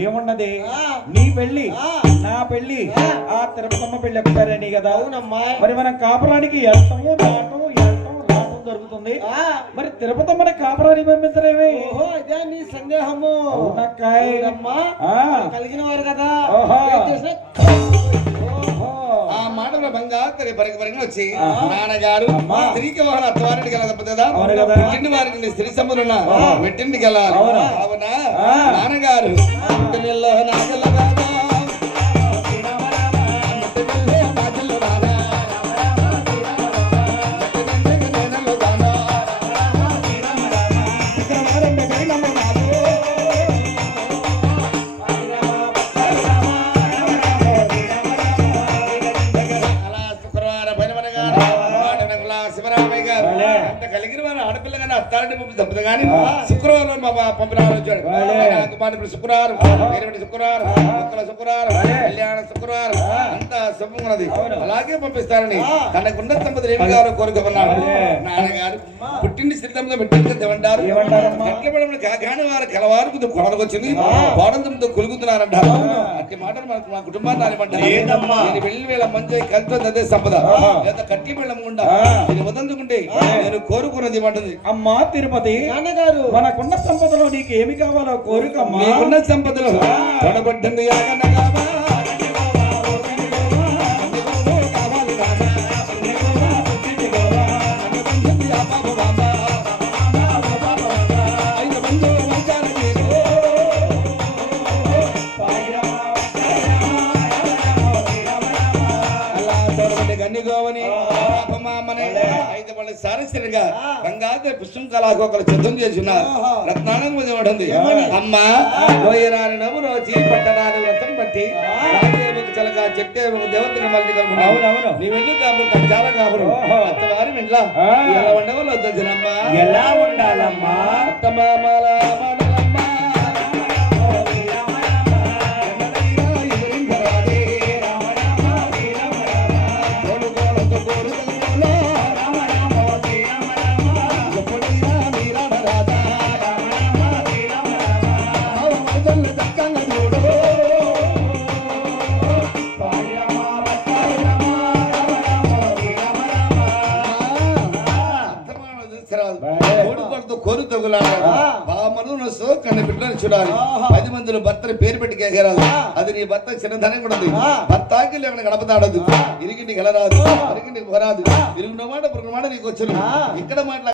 ఏమున్నది నీ పెళ్లి నా పెళ్లి ఆ తిరుపతమ్మ పెళ్లి ఒకసారి కదా. మరి మనం కాపురానికి వెళ్తాము రావటం జరుగుతుంది. మరి తిరుపతమ్మని కాపురానికి పంపించలేమే? ఇదే నీ సందేహము కలిగిన వారు కదా. ఆ మాటల బంగారు పరిగణ వచ్చి నాన్నగారు స్త్రీకి వాహన అత్తవారింటికి వెళ్ళాలి తప్పదా? పుట్టింటి వారికి స్త్రీ సంబంధం పెట్టింటికి వెళ్ళాలి. అవునా నాన్నగారు కలిగిన వారు ఆడపిల్ల కానీ అత్తారంటే పంపిస్తుంది కానీ శుక్రవారం పంపిణీ వచ్చాడు. శుక్రవారం శుక్రవారం కళ్యాణ శుక్రవారం అంతా శుభం ఉన్నది. అలాగే పంపిస్తారని తనకున్న సంపదలు ఏమి గారు కోరుకున్నాడు. నాన్నగారు పుట్టింది శ్రీతంతో పెట్టింటారు. కాకాని వారు కలవారు కొనకొచ్చింది కోడంతో కొలుగుతున్నారంటారు. అట్టి మాటలు మనకు మా కుటుంబాన్ని రానిమంటారు. వెళ్ళి వేళ మంచి కలిసి అదే సంపద లేదా కట్టి వెళ్ళకుండా నేను వదందుకుంటే నేను కోరుకున్నది ఏమంటుంది. అమ్మా తిరుపతి నాన్నగారు మనకున్న సంపదలో నీకు ఏమి కావాలో కోరికమ్మా. నీకున్న సంపదలో తొడబడ్డండి సారస్యంగా బంగారు పుష్పం కళాకోకలు సిద్ధం చేస్తున్నారు. రత్నానం ఉంటుంది. అమ్మ లోయరాని నవ్వు రోజు పట్టరాని వ్రతం బట్టి చలగా చెట్టే దేవతని మళ్ళీ కలుగుతున్నావు. నీ వెళ్ళి కాబట్టి చాలా కాబరు అత్తవారి వెళ్ళా ఎలా ఉండవాళ్ళు వద్దమ్మా. ఎలా ఉండాలమ్మా అత్తమామల కోరు తగులాడు కన్న బిడ్డలు చూడాలి. 10 మందిలో భర్తని పేరు పెట్టి కేరాదు. అది నీ భర్త చిన్నధనం కూడా ఉంది. భర్తకి లేకుండా గడపదాడదు. ఇరిగింటికి వెళ్ళరాదు, ఇరిగింటికి పోరాదు. ఇరుగున్న మాట పురుగున మాట నీకు వచ్చును. ఇక్కడ మాట్లా